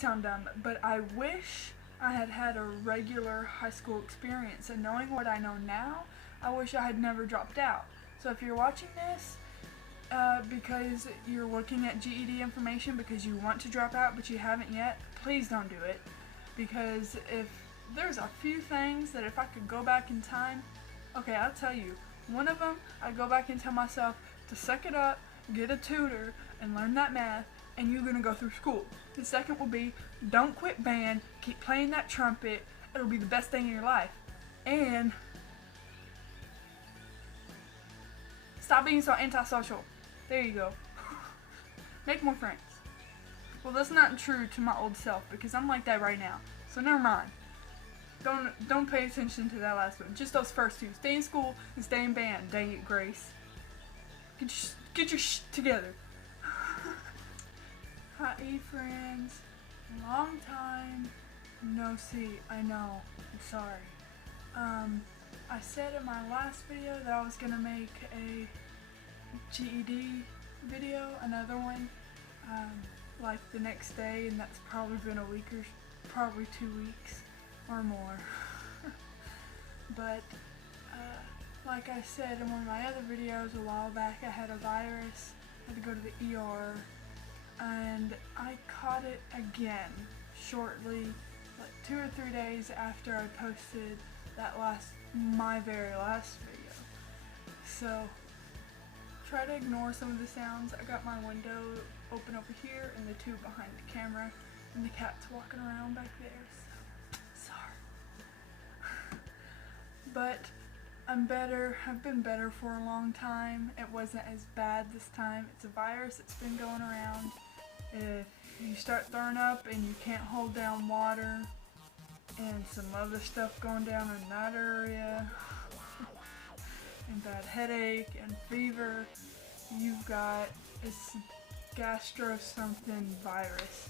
sound dumb, but I wish I had had a regular high school experience, and knowing what I know now, I wish I had never dropped out. So if you're watching this because you're looking at GED information because you want to drop out but you haven't yet, please don't do it. Because if there's a few things that if I could go back in time, okay, I'll tell you. One of them, I'd go back and tell myself to suck it up, get a tutor, and learn that math, and you're gonna go through school. The second will be, don't quit band, keep playing that trumpet, it'll be the best thing in your life. And stop being so antisocial. There you go. Make more friends. Well, that's not true to my old self because I'm like that right now. So never mind. Don't pay attention to that last one. Just those first two. Stay in school and stay in band. Dang it, Grace. Get your shit together. Hi, friends. Long time no see. I know. I'm sorry. I said in my last video that I was gonna make a GED video, another one, like the next day, and that's probably been a week or probably 2 weeks or more. But like I said in one of my other videos a while back, I had a virus, I had to go to the ER, and I caught it again shortly, like 2 or 3 days after I posted that my very last video. So try to ignore some of the sounds. I got my window open over here and the two behind the camera, and the cat's walking around back there, so sorry. But I'm better. I've been better for a long time. It wasn't as bad this time. It's a virus that's been going around. If you start throwing up and you can't hold down water and some other stuff going down in that area and bad headache and fever, you've got it's gastro something virus.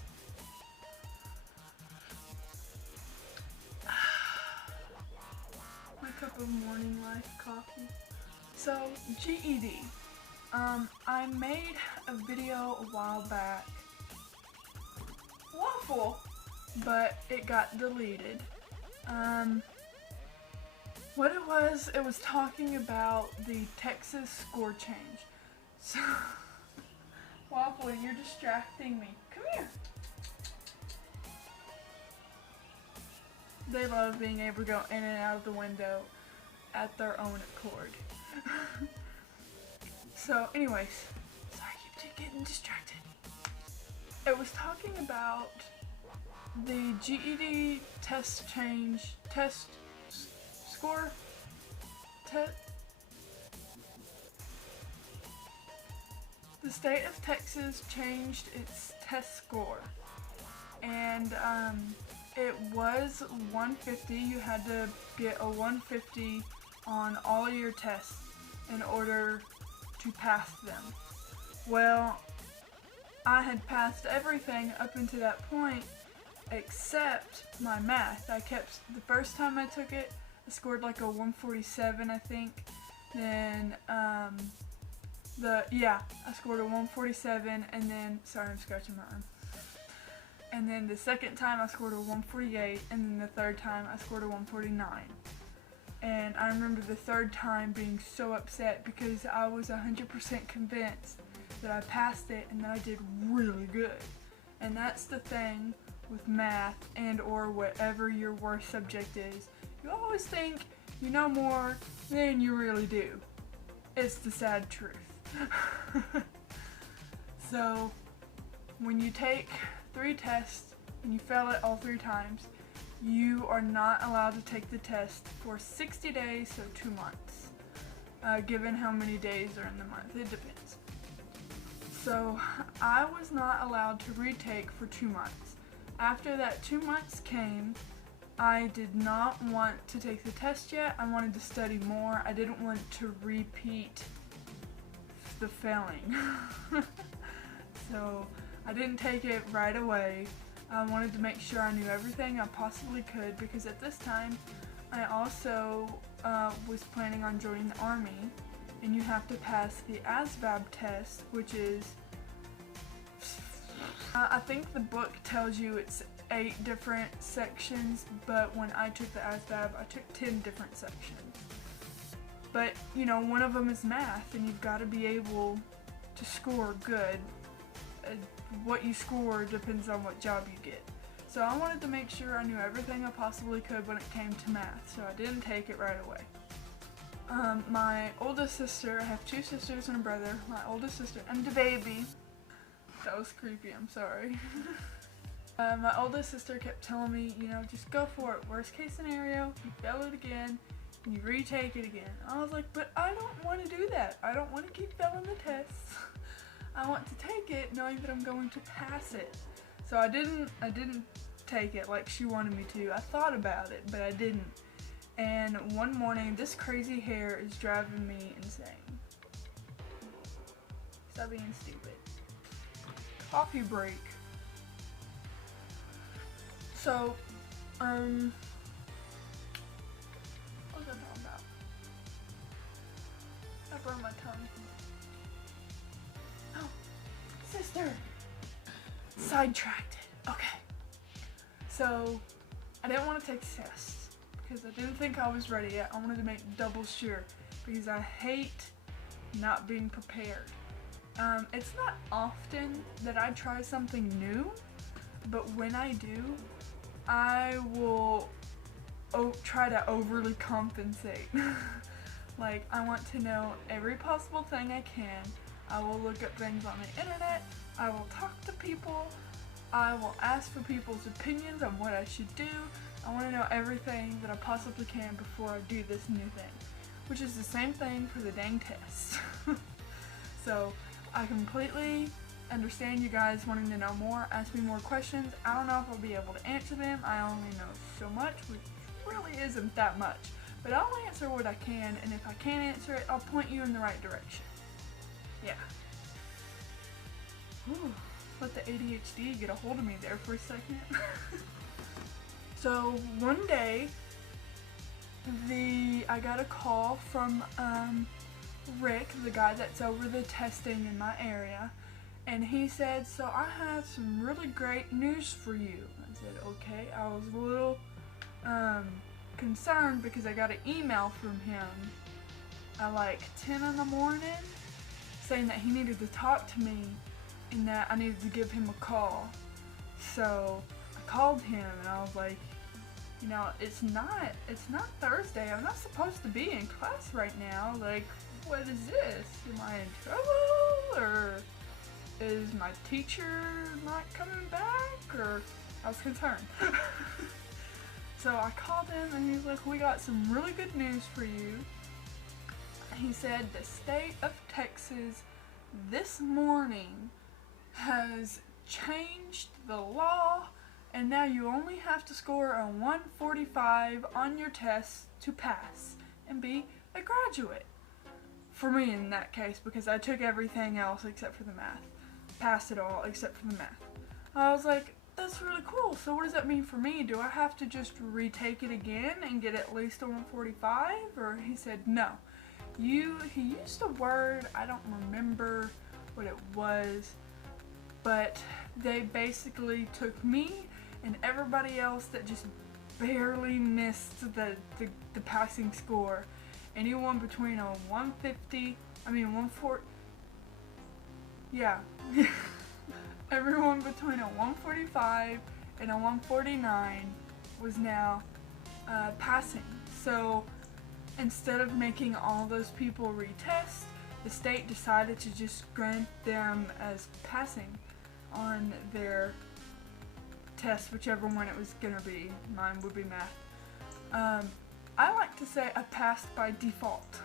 My cup of morning life coffee. So GED. I made a video a while back. Waffle, but it got deleted. What it was talking about the Texas score change. So, Waffle, you're distracting me. Come here. They love being able to go in and out of the window at their own accord. So, anyways, sorry, I keep getting distracted. It was talking about the GED score. The state of Texas changed its test score, and it was 150. You had to get a 150 on all your tests in order to pass them. Well, I had passed everything up until that point except my math. The first time I took it, I scored like a 147, I think. Then I scored a 147, and then, sorry, I'm scratching my arm. And then the second time I scored a 148, and then the third time I scored a 149. And I remember the third time being so upset because I was 100% convinced that I passed it and that I did really good. And that's the thing with math and or whatever your worst subject is. You always think you know more than you really do. It's the sad truth. So when you take 3 tests and you fail it all 3 times, you are not allowed to take the test for 60 days, so 2 months. Given how many days are in the month, it depends. So I was not allowed to retake for 2 months. After that 2 months came, I did not want to take the test yet. I wanted to study more. I didn't want to repeat the failing. So I didn't take it right away. I wanted to make sure I knew everything I possibly could, because at this time I also was planning on joining the Army, and you have to pass the ASVAB test, which is I think the book tells you it's 8 different sections, but when I took the ASVAB, I took 10 different sections. But, you know, one of them is math, and you've got to be able to score good. What you score depends on what job you get. So I wanted to make sure I knew everything I possibly could when it came to math, so I didn't take it right away. My oldest sister, I have 2 sisters and a brother, my oldest sister and the baby. That was creepy, I'm sorry. My oldest sister kept telling me, you know, just go for it. Worst case scenario, you fail it again, and you retake it again. I was like, but I don't want to do that. I don't want to keep failing the tests. I want to take it knowing that I'm going to pass it. So I didn't take it like she wanted me to. I thought about it, but I didn't. And one morning, this crazy hair is driving me insane. Stop being stupid. Coffee break. So, what was I talking about? I burned my tongue. Oh, sister! Sidetracked it. Okay. So, I didn't want to take the test because I didn't think I was ready yet. I wanted to make double sure because I hate not being prepared. It's not often that I try something new, but when I do, I will try to overly compensate. Like, I want to know every possible thing I can. I will look up things on the internet. I will talk to people. I will ask for people's opinions on what I should do. I want to know everything that I possibly can before I do this new thing, which is the same thing for the dang test. So I completely understand you guys wanting to know more, ask me more questions. I don't know if I'll be able to answer them. I only know so much, which really isn't that much. But I'll answer what I can, and if I can't answer it, I'll point you in the right direction. Yeah. Whew. Let the ADHD get a hold of me there for a second. So one day, I got a call from Rick, the guy that's over the testing in my area, and he said, so I have some really great news for you. I said, okay. I was a little concerned because I got an email from him at like 10 in the morning saying that he needed to talk to me and that I needed to give him a call. So I called him and I was like, you know, it's not Thursday. I'm not supposed to be in class right now. Like, what is this? Am I in trouble? Or is my teacher not coming back? Or I was concerned. So I called him and he was like, we got some really good news for you. He said the state of Texas this morning has changed the law, and now you only have to score a 145 on your test to pass and be a graduate. For me in that case, because I took everything else except for the math. Passed it all except for the math. I was like, that's really cool. So what does that mean for me? Do I have to just retake it again and get at least a 145? Or he said, no. He used a word, I don't remember what it was, but they basically took me and everybody else that just barely missed the passing score. Anyone between a 140, yeah. Everyone between a 145 and a 149 was now passing. So instead of making all those people retest, the state decided to just grant them as passing on their test, whichever one it was gonna be. Mine would be math. I like to say I passed by default.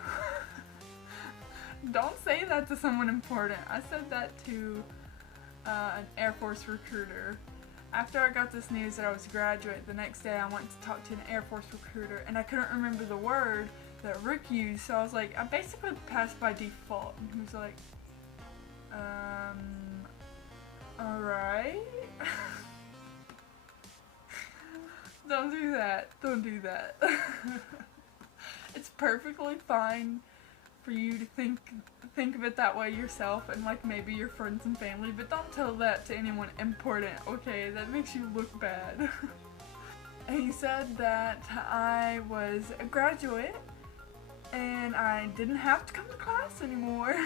Don't say that to someone important. I said that to an Air Force recruiter. After I got this news that I was a graduate, the next day I went to talk to an Air Force recruiter and I couldn't remember the word that Rick used, so I was like, I basically passed by default. And he was like, alright. Don't do that. Don't do that. It's perfectly fine for you to think of it that way yourself and like maybe your friends and family, but don't tell that to anyone important, okay? That makes you look bad. He said that I was a graduate and I didn't have to come to class anymore,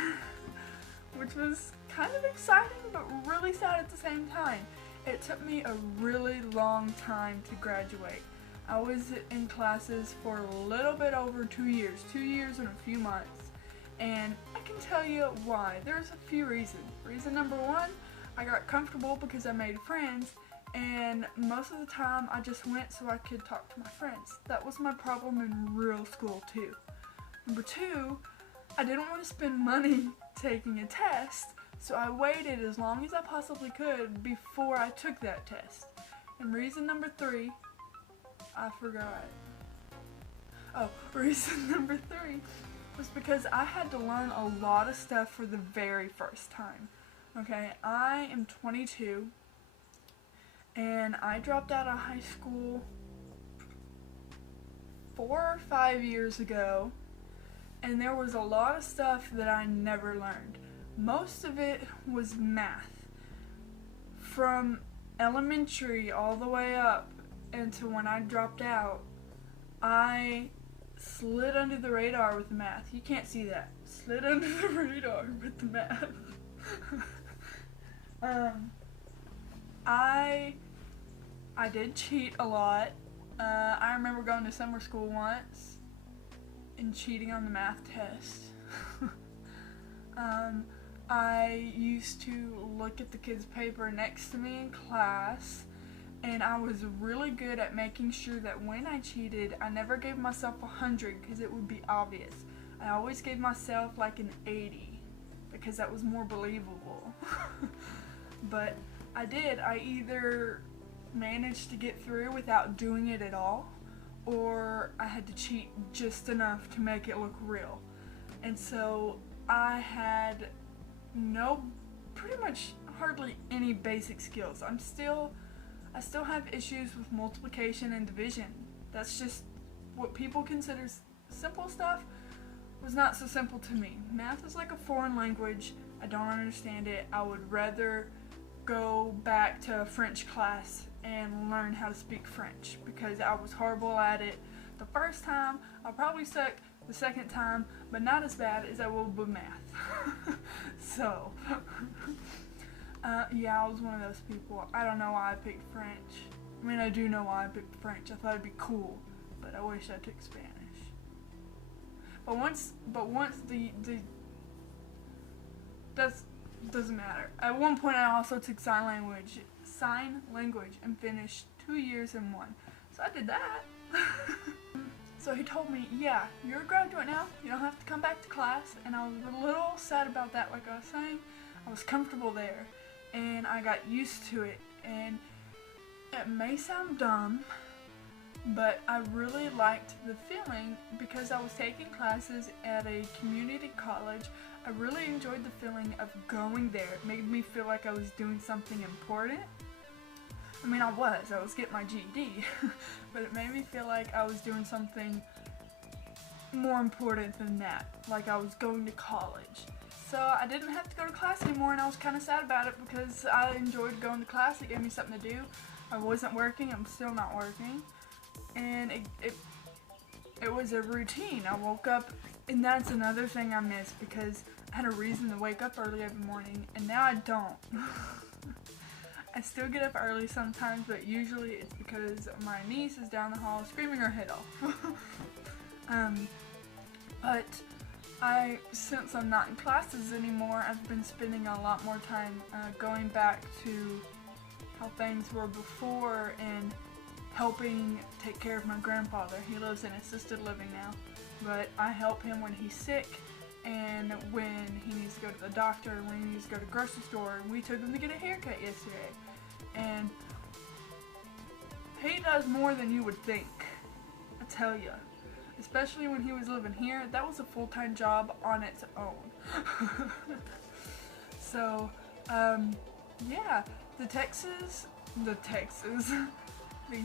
which was kind of exciting but really sad at the same time. It took me a really long time to graduate. I was in classes for a little bit over 2 years, 2 years and a few months, and I can tell you why. There's a few reasons. Reason number one, I got comfortable because I made friends, and most of the time I just went so I could talk to my friends. That was my problem in real school too. Number two, I didn't want to spend money taking a test, so I waited as long as I possibly could before I took that test. And reason number three, I forgot. Oh, reason number three was because I had to learn a lot of stuff for the very first time. Okay, I am 22 and I dropped out of high school 4 or 5 years ago, and there was a lot of stuff that I never learned. Most of it was math. From elementary all the way up into when I dropped out, I slid under the radar with math. You can't see that. Slid under the radar with the math. I did cheat a lot. I remember going to summer school once and cheating on the math test. I used to look at the kid's paper next to me in class, and I was really good at making sure that when I cheated, I never gave myself 100 because it would be obvious. I always gave myself like an 80 because that was more believable. But I did. I either managed to get through without doing it at all, or I had to cheat just enough to make it look real. And so I had pretty much hardly any basic skills. I still have issues with multiplication and division. That's just what people consider simple stuff was not so simple to me. Math is like a foreign language. I don't understand it. I would rather go back to a French class and learn how to speak French because I was horrible at it the first time. I'll probably suck the second time, but not as bad as I will with math. So, yeah, I was one of those people. I don't know why I picked French. I mean, I do know why I picked French. I thought it'd be cool, but I wish I took Spanish. But once that doesn't matter. At one point, I also took sign language, and finished 2 years in one. So I did that. So he told me, yeah, you're a graduate now. You don't have to come back to class. And I was a little sad about that, like I was saying. I was comfortable there, and I got used to it. And it may sound dumb, but I really liked the feeling because I was taking classes at a community college. I really enjoyed the feeling of going there. It made me feel like I was doing something important. I mean, I was getting my GED, but it made me feel like I was doing something more important than that, like I was going to college. So I didn't have to go to class anymore, and I was kind of sad about it because I enjoyed going to class. It gave me something to do. I wasn't working. I'm still not working. And it was a routine. I woke up, and that's another thing I miss because I had a reason to wake up early every morning, and now I don't. I still get up early sometimes, but usually it's because my niece is down the hall screaming her head off. But since I'm not in classes anymore, I've been spending a lot more time going back to how things were before and helping take care of my grandfather. He lives in assisted living now, but I help him when he's sick and when he needs to go to the doctor, when he needs to go to the grocery store. And we took him to get a haircut yesterday, and he does more than you would think, I tell you. Especially when he was living here, that was a full-time job on its own. So, yeah, the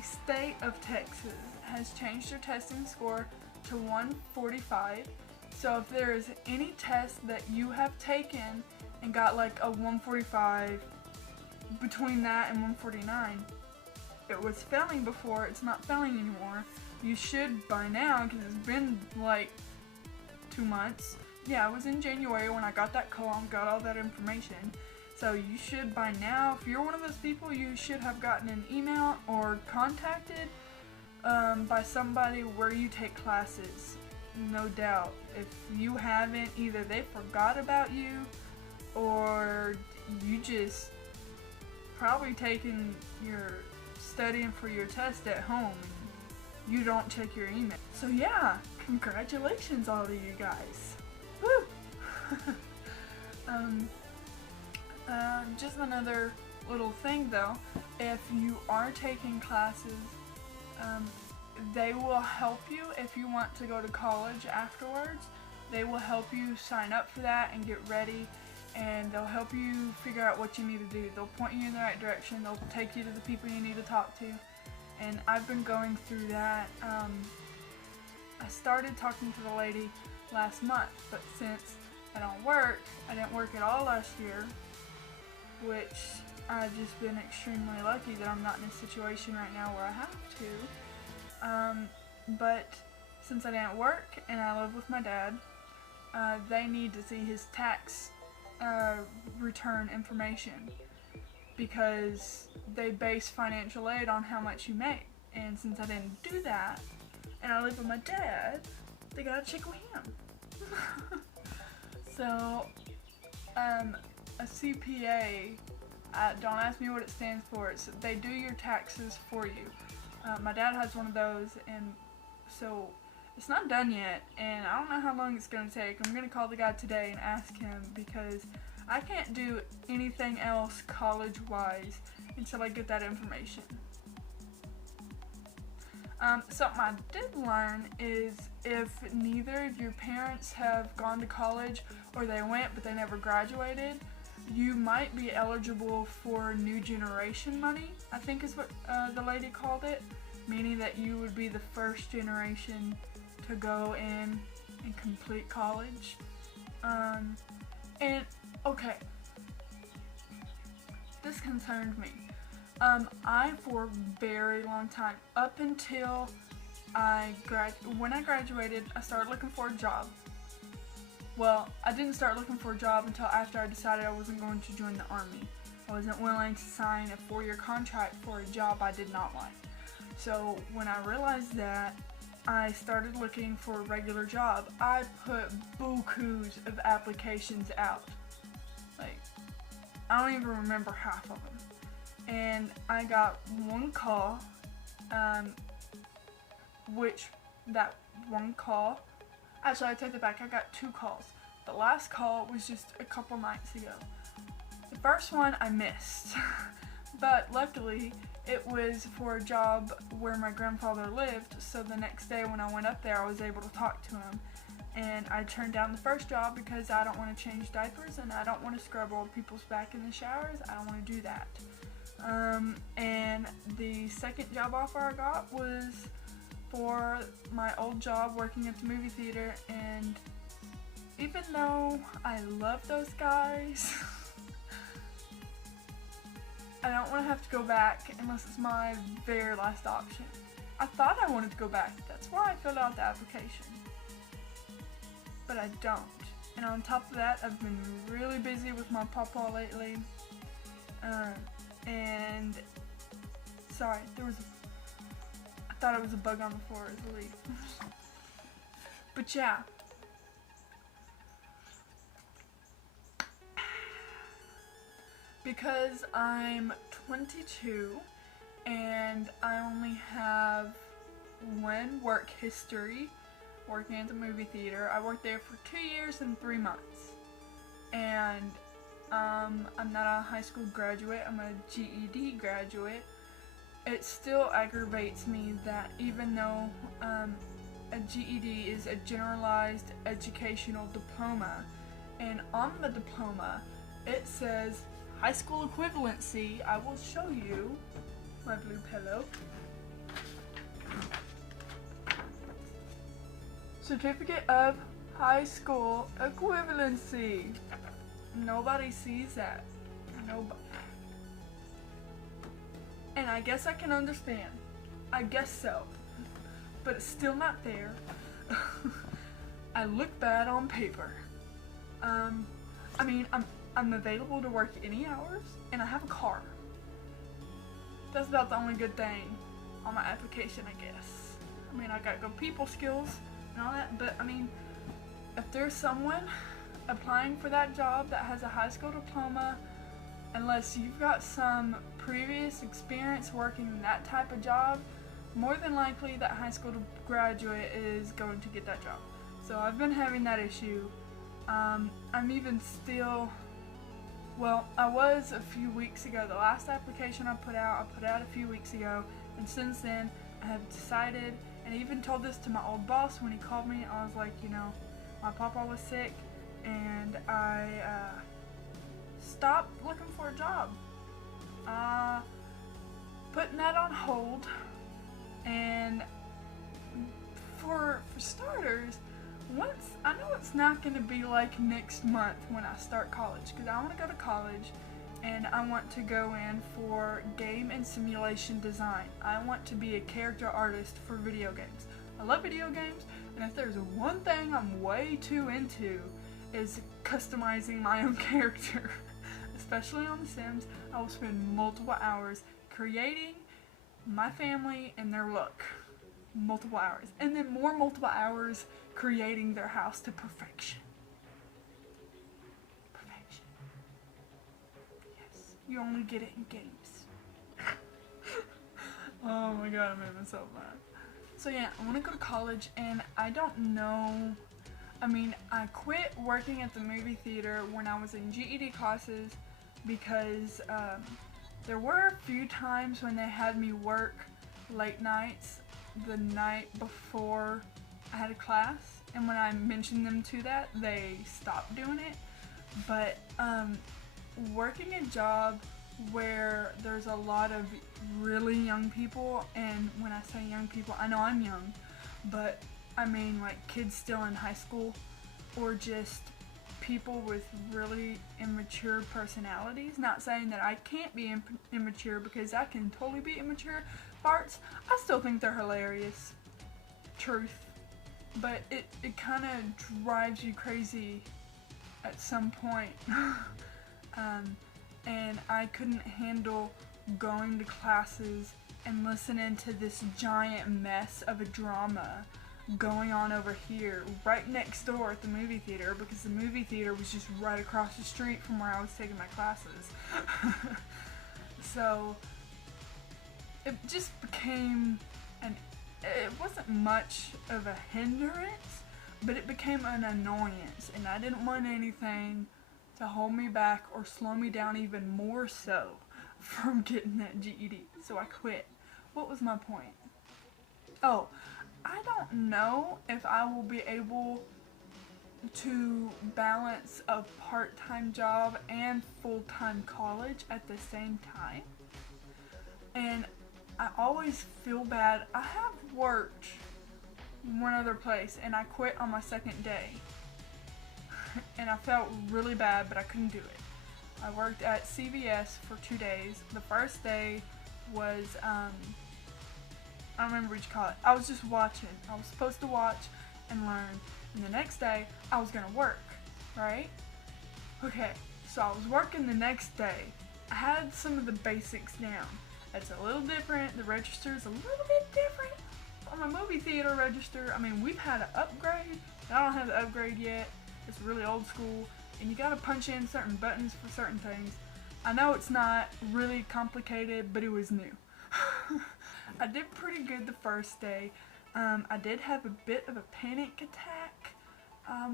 state of Texas has changed their testing score to 145, So if there is any test that you have taken and got like a 145, between that and 149, it was failing before, it's not failing anymore. You should by now, because it's been like 2 months. Yeah, it was in January when I got that call and got all that information. So you should by now, if you're one of those people, you should have gotten an email or contacted by somebody where you take classes. No doubt. If you haven't, either they forgot about you or you just probably taking your studying for your test at home and you don't check your email. So yeah, congratulations all of you guys. Woo! Just another little thing though, if you are taking classes, they will help you if you want to go to college afterwards. They will help you sign up for that and get ready, and they'll help you figure out what you need to do. They'll point you in the right direction, they'll take you to the people you need to talk to, and I've been going through that. I started talking to the lady last month, but since I didn't work at all last year, which I've just been extremely lucky that I'm not in a situation right now where I have to. But since I didn't work and I live with my dad, they need to see his tax return information because they base financial aid on how much you make. And since I didn't do that and I live with my dad, they gotta check with him. So, a CPA, don't ask me what it stands for. They do your taxes for you. My dad has one of those, and so it's not done yet, and I don't know how long it's going to take. I'm going to call the guy today and ask him because I can't do anything else college-wise until I get that information. Something I did learn is if neither of your parents have gone to college or they went but they never graduated, you might be eligible for new generation money, I think is what the lady called it, meaning that you would be the first generation to go in and complete college. And okay, this concerned me. I, for a very long time, up until when I graduated, I started looking for a job. Well, I didn't start looking for a job until after I decided I wasn't going to join the Army. I wasn't willing to sign a 4-year contract for a job I did not like. So when I realized that, I started looking for a regular job. I put bukus of applications out. Like, I don't even remember half of them. And I got one call, actually I take that back, I got 2 calls. The last call was just a couple nights ago. The first one I missed, but luckily it was for a job where my grandfather lived, so the next day when I went up there I was able to talk to him. And I turned down the first job because I don't want to change diapers and I don't want to scrub old people's back in the showers. I don't want to do that. And the second job offer I got was for my old job working at the movie theater, and even though I love those guys, I don't want to have to go back unless it's my very last option. I thought I wanted to go back, that's why I filled out the application, but I don't. And on top of that, I've been really busy with my pawpaw lately, and sorry, I thought it was a bug on the floor as a leaf. But yeah. Because I'm 22 and I only have one work history working at the movie theater. I worked there for 2 years and 3 months. And I'm not a high school graduate, I'm a GED graduate. It still aggravates me that even though a GED is a generalized educational diploma, and on the diploma it says high school equivalency. I will show you my blue pillow. Certificate of high school equivalency. Nobody sees that. Nobody. And I guess I can understand. I guess so. But it's still not there. I look bad on paper. I mean, I'm available to work any hours, and I have a car. That's about the only good thing on my application, I guess. I mean, I got good people skills and all that, but I mean, if there's someone applying for that job that has a high school diploma, unless you've got some previous experience working in that type of job, more than likely that high school graduate is going to get that job. So I've been having that issue. I'm even still, well, I was a few weeks ago. The last application I put out a few weeks ago, and since then I have decided, and I even told this to my old boss when he called me. I was like, you know, my papa was sick, and I stopped looking for a job. Putting that on hold, and for starters, I know it's not going to be like next month when I start college, because I want to go to college and I want to go in for game and simulation design. I want to be a character artist for video games. I love video games, and if there's one thing I'm way too into is customizing my own character. Especially on The Sims, I will spend multiple hours creating my family and their look. Multiple hours. And then more multiple hours creating their house to perfection. Perfection. Yes. You only get it in games. Oh my god, I made myself laugh. So yeah, I want to go to college, and I don't know. I mean, I quit working at the movie theater when I was in GED classes because there were a few times when they had me work late nights the night before I had a class, and when I mentioned them to that, they stopped doing it. But working a job where there's a lot of really young people, and when I say young people, I know I'm young, but I mean like kids still in high school, or just people with really immature personalities. Not saying that I can't be immature, because I can totally be immature parts. I still think they're hilarious. Truth. But it kind of drives you crazy at some point. And I couldn't handle going to classes and listening to this giant mess of a drama going on over here right next door at the movie theater, because the movie theater was just right across the street from where I was taking my classes. So it just became it wasn't much of a hindrance, but it became an annoyance, and I didn't want anything to hold me back or slow me down even more so from getting that GED. So I quit. What was my point? Oh, I don't know if I will be able to balance a part-time job and full-time college at the same time. And I always feel bad. I have worked one other place, and I quit on my second day. And I felt really bad, but I couldn't do it. I worked at CVS for 2 days. The first day was, I don't remember what you call it. I was just watching. I was supposed to watch and learn. And the next day, I was gonna work, right? Okay, so I was working the next day. I had some of the basics down. It's a little different. The register's a little bit different from a movie theater register. I mean, we've had an upgrade. I don't have the upgrade yet. It's really old school, and you gotta punch in certain buttons for certain things. I know it's not really complicated, but it was new. I did pretty good the first day. I did have a bit of a panic attack,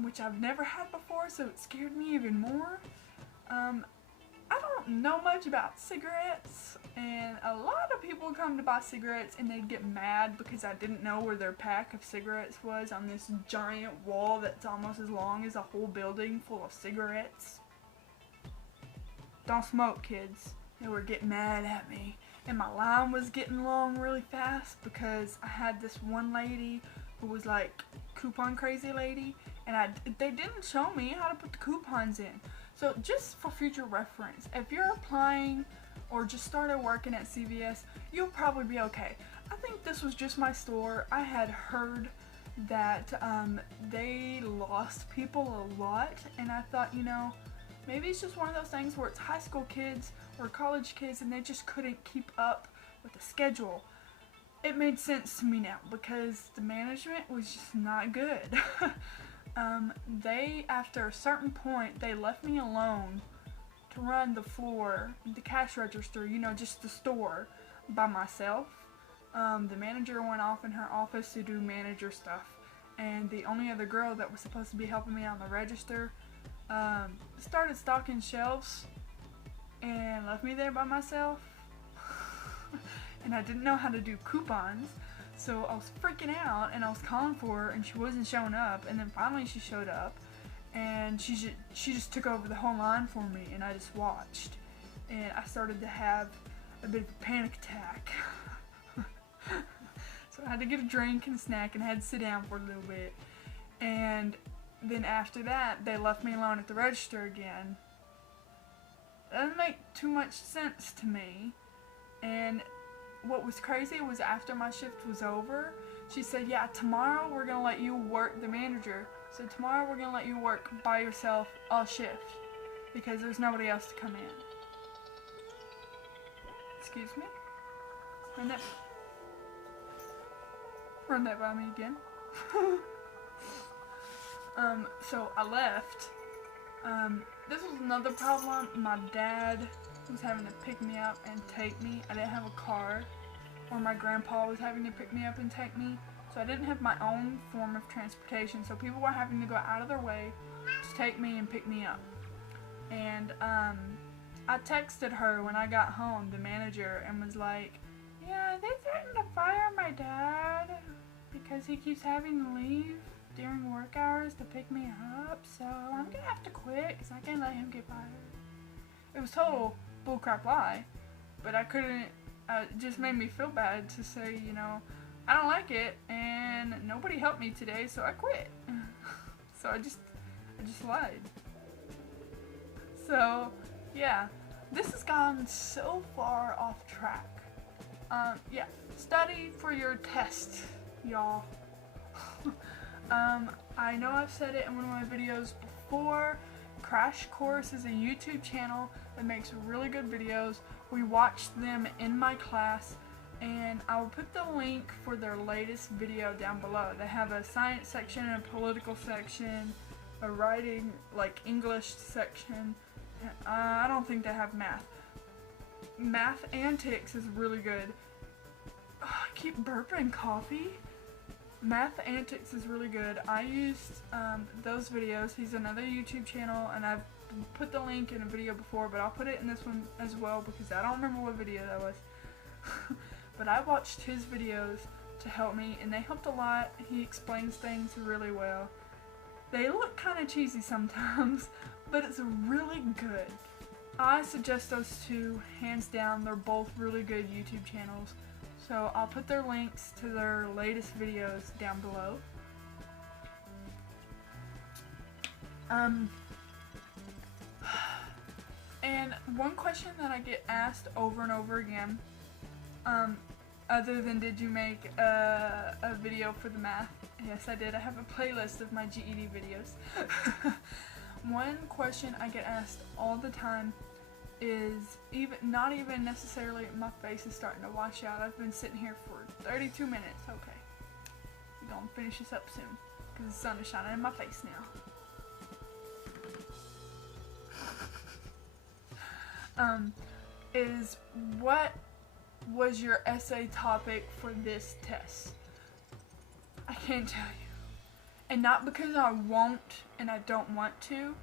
which I've never had before, so it scared me even more. I don't know much about cigarettes, and a lot of people come to buy cigarettes and they'd get mad because I didn't know where their pack of cigarettes was on this giant wall that's almost as long as a whole building full of cigarettes. Don't smoke, kids. They were getting mad at me, and my line was getting long really fast because I had this one lady who was like coupon crazy lady, and they didn't show me how to put the coupons in. So just for future reference, if you're applying or just started working at CVS, you'll probably be okay. I think this was just my store. I had heard that they lost people a lot, and I thought, you know, maybe it's just one of those things where it's high school kids or college kids and they just couldn't keep up with the schedule. It made sense to me now because the management was just not good. After a certain point, they left me alone to run the floor, the cash register, you know, just the store by myself. The manager went off in her office to do manager stuff, and the only other girl that was supposed to be helping me on the register started stocking shelves and left me there by myself. And I didn't know how to do coupons, so I was freaking out and I was calling for her and she wasn't showing up, and then finally she showed up and she just took over the whole line for me, and I just watched, and I started to have a bit of a panic attack. So I had to get a drink and a snack and I had to sit down for a little bit, and then after that they left me alone at the register again. That doesn't make too much sense to me. And what was crazy was after my shift was over, she said, yeah, tomorrow we're gonna let you work, the manager, so tomorrow we're gonna let you work by yourself all shift because there's nobody else to come in. Excuse me? Run that by me again. So I left. This was another problem. My dad was having to pick me up and take me. I didn't have a car, or my grandpa was having to pick me up and take me, so I didn't have my own form of transportation, so people were having to go out of their way to take me and pick me up. And I texted her when I got home, the manager, and was like, yeah, they threatened to fire my dad because he keeps having to leave during work hours to pick me up, so I'm gonna have to quit because I can't let him get fired. It was total bullcrap lie, but I couldn't, it just made me feel bad to say, you know, I don't like it and nobody helped me today, so I quit. So I just lied. So yeah, this has gone so far off track. Yeah, study for your test, y'all. I know I've said it in one of my videos before. Crash Course is a YouTube channel that makes really good videos. We watch them in my class, and I will put the link for their latest video down below. They have a science section, a political section, a writing, like English section. I don't think they have math. Math Antics is really good. Oh, I keep burping coffee. Math Antics is really good. I used those videos. He's another YouTube channel, and I've put the link in a video before, but I'll put it in this one as well because I don't remember what video that was. But I watched his videos to help me, and they helped a lot. He explains things really well. They look kind of cheesy sometimes, but it's really good. I suggest those two, hands down. They're both really good YouTube channels. So I'll put their links to their latest videos down below. And one question that I get asked over and over again, other than did you make a video for the math? Yes, I did. I have a playlist of my GED videos. One question I get asked all the time is, not even necessarily, my face is starting to wash out. I've been sitting here for 32 minutes. Okay, we're gonna finish this up soon because the sun is shining in my face now. Is what was your essay topic for this test? I can't tell you, and not because I won't and I don't want to,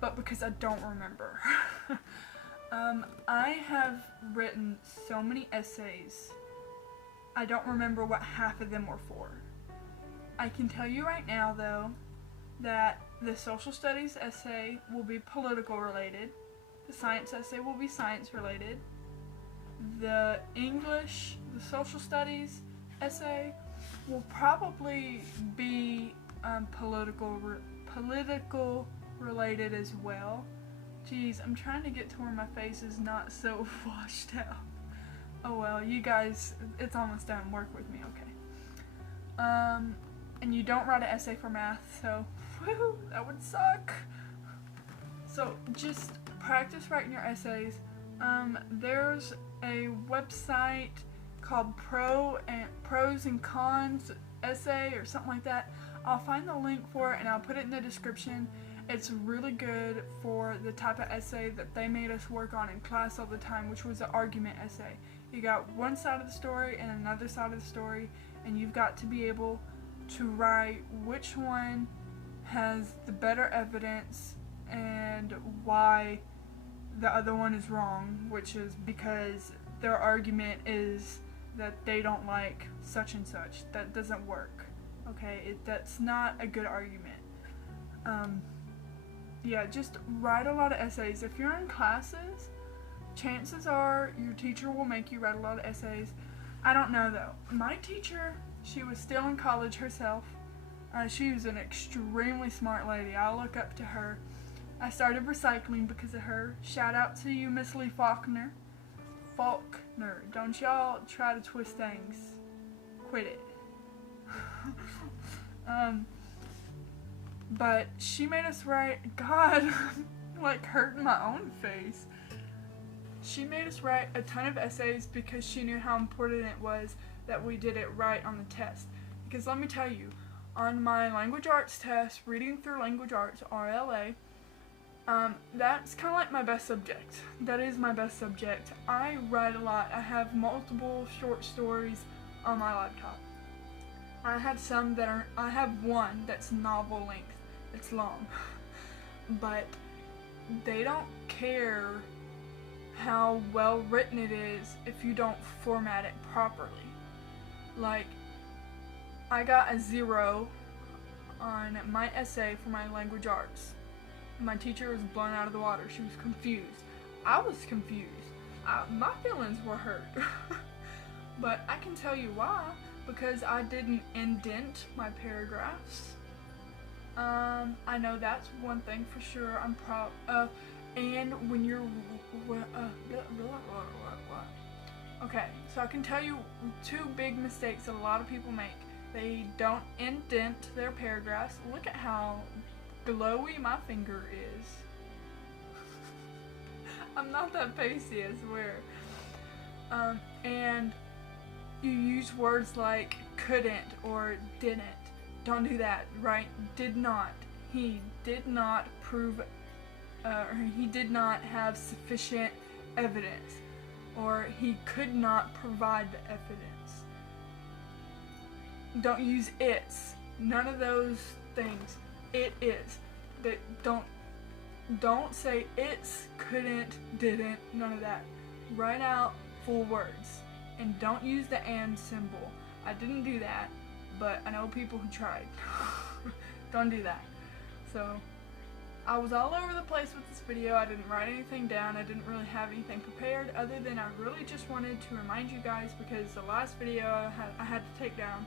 but because I don't remember. I have written so many essays, I don't remember what half of them were for. I can tell you right now, though, that the social studies essay will be political related, the science essay will be science related, the English, the social studies essay will probably be political related as well. Jeez, I'm trying to get to where my face is not so washed out. Oh well, you guys, it's almost done. Work with me, okay? And you don't write an essay for math, so woohoo, that would suck. So just practice writing your essays. There's a website called Pros and Cons Essay or something like that. I'll find the link for it and I'll put it in the description. It's really good for the type of essay that they made us work on in class all the time, which was an argument essay. You got one side of the story and another side of the story, and you've got to be able to write which one has the better evidence and why the other one is wrong, which is because their argument is that they don't like such and such. That doesn't work, okay? That's not a good argument. Yeah, just write a lot of essays. If you're in classes, chances are your teacher will make you write a lot of essays. I don't know though. My teacher, she was still in college herself. She was an extremely smart lady. I look up to her. I started recycling because of her. Shout out to you, Miss Lee Faulkner. Don't y'all try to twist things. Quit it. But she made us write, God, I'm like hurting my own face. She made us write a ton of essays because she knew how important it was that we did it right on the test. Because let me tell you, on my language arts test, reading through language arts, RLA, that's kind of like my best subject. That is my best subject. I write a lot. I have multiple short stories on my laptop. I have one that's novel length. It's long. But they don't care how well written it is if you don't format it properly. Like, I got a 0 on my essay for my language arts. My teacher was blown out of the water. She was confused. I was confused. My feelings were hurt. But I can tell you why. Because I didn't indent my paragraphs. I know that's one thing for sure. I'm proud of. And when you're okay, so I can tell you two big mistakes that a lot of people make. They don't indent their paragraphs. Look at how glowy my finger is. I'm not that pasty, I swear. And you use words like couldn't or didn't. Don't do that, right? Did not. He did not prove, or he did not have sufficient evidence, or he could not provide the evidence. Don't use it's. None of those things. It is. That don't say it's, couldn't, didn't, none of that. Write out full words. And don't use the and symbol. I didn't do that, but I know people who tried. Don't do that. So, I was all over the place with this video. I didn't write anything down. I didn't really have anything prepared other than I really just wanted to remind you guys, because the last video I had to take down,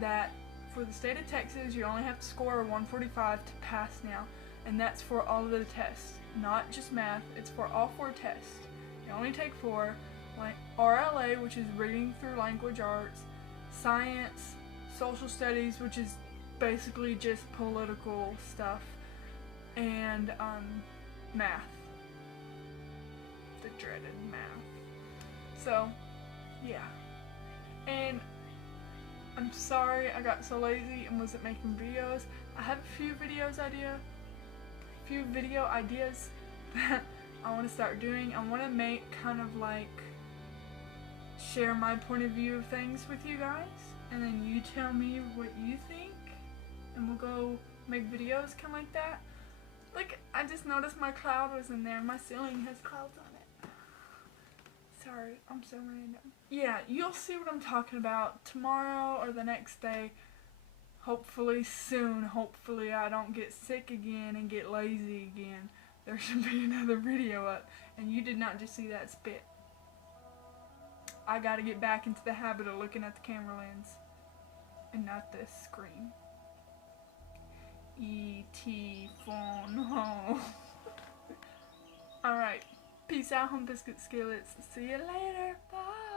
that for the state of Texas, you only have to score a 145 to pass now. And that's for all of the tests. Not just math, it's for all 4 tests. You only take 4. Like RLA, which is reading through language arts, science, social studies, which is basically just political stuff, and math. The dreaded math. So, yeah. And I'm sorry I got so lazy and wasn't making videos. I have a few video ideas that I want to start doing. I want to make kind of like share my point of view of things with you guys, and then you tell me what you think, and we'll go make videos kind of like that. Like, I just noticed my cloud was in there. My ceiling has clouds on it. Sorry, I'm so random. Yeah, you'll see what I'm talking about tomorrow or the next day. Hopefully soon. Hopefully I don't get sick again and get lazy again. There should be another video up, and you did not just see that spit. I gotta get back into the habit of looking at the camera lens and not the screen. E-T phone home. Alright, peace out, home biscuit skillets. See you later. Bye.